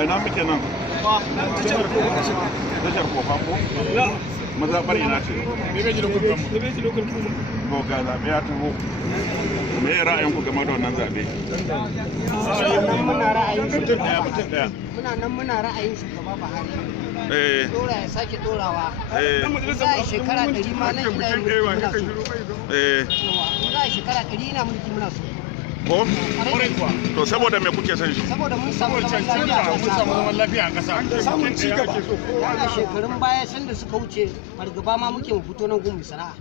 A ina muke nan? Tashar kofan ko? Mazaɓar ina ce? Ko ga zaɓe ya taho. Me ya ra'ayinku game da wannan zaɓe? Muna ra'ayin mutum ɗaya. Muna nan muna ra'ayin shugaba Buhari. Dora ya sake dorawa. Za a shekara 100 ma nan ina yin mulki muna so. Za a shekara 100 ina mulki muna so. Ko? To saboda me kuke son shi? Saboda mun samu zaman lafiya a ƙasa. Samun ci gaba. Yana shekarun baya sanda suka wuce fargaba ma muke mu fito nan gun mu sana'a.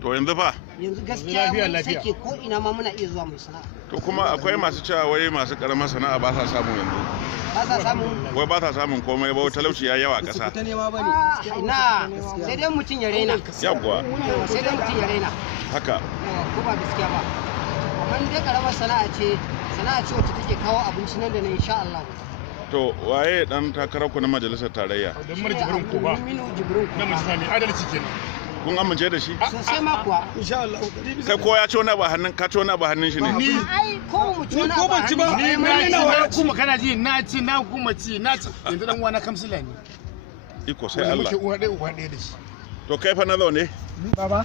To yanzu fa? Yanzu gaskiya mun sake ko ina ma muna iya zuwa mu sana'a. To kuma akwai masu cewa wai masu karamar sana'a ba sa samu yanzu. Ba sa samu. Wai ba sa samun komai ba, talauci ya yawa a ƙasa. Ina sai dai mutum ya raina. Yawwa. Sai dai mutum ya raina. Haka. Ko ba gaskiya ba. Amma dai karamar sana'a ce wacce take kawo abinci nan da nan insha Allah. To waye dan takarar ku na majalisar tarayya? Dan Jibrin ko ba. Na majalisa mai adalci kenan. Kun amince da shi? Sosai ma kuwa. Insha Allah. Kai ko ya ci wani abu hannun ka ci wani abu hannun shi ne? Ni ai ko mu ci wani abu. Ko ban ci ba. Ni na kuma kana ji na ci na kuma ci na ci. Yanzu dan uwa na kamsila ne. Iko sai Allah. Muke uwa ɗaya da shi. To kai fa na zaune? Baba.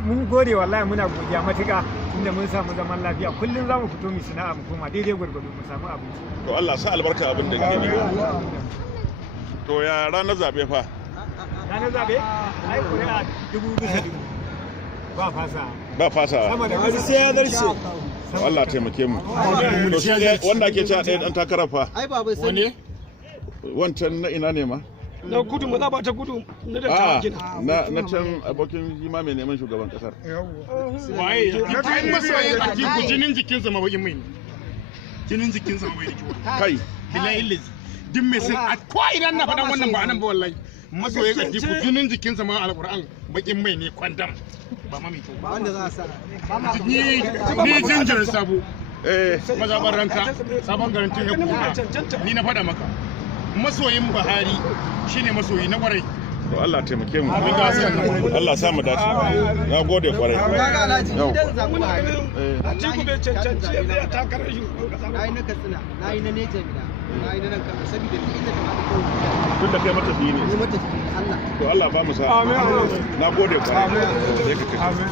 Mun gode wallahi muna godiya matuƙa tunda mun samu zaman lafiya kullum za mu fito mu sana'a mu koma daidai gwargwado mu samu abinci. To Allah sa albarka abin da ke yi. To ya ranar zaɓe fa? Ranar zaɓe? Ai kuri'a 1000 ba fasa. Ba fasa. Sama da wani sai ya zarce. Allah taimake mu. To shi wanda ake cewa ɗaya ɗan takarar fa? Ai ba bai sani. Wancan na ina ne ma? Na gudu maza ba ta gudu na da ta gina. Na can abokin jima mai neman shugaban kasar. Waye ya kai masoyin Atiku jinin jikinsa ma bakin mai ne. Jinin jikinsa ma bai da kyau. Kai. Billahi illazi. Duk mai san ko idan na faɗan wannan ba anan ba wallahi. Masoyin Atiku jinin jikinsa ma alquran bakin mai ne kwandam. Ba ma mai kyau. Ba wanda za a sa. Ni jinjirin sabo. Mazabar ranka sabon garin tun ya kuma. Ni na faɗa maka. Masoyin Buhari shine masoyi na kwarai. To Allah taimake mu. Allah sa mu dace. Na gode kwarai. Yau. Atiku bai cancanci ya zai takarar shugaban kasa. Nayi na Katsina, nayi na Neja gida, nayi na nan Kano saboda duk inda ta bada kawo. Tun da kai matafiyi ne. Ni matafiyi Allah. To Allah ba mu sa. Na gode kwarai. Amin.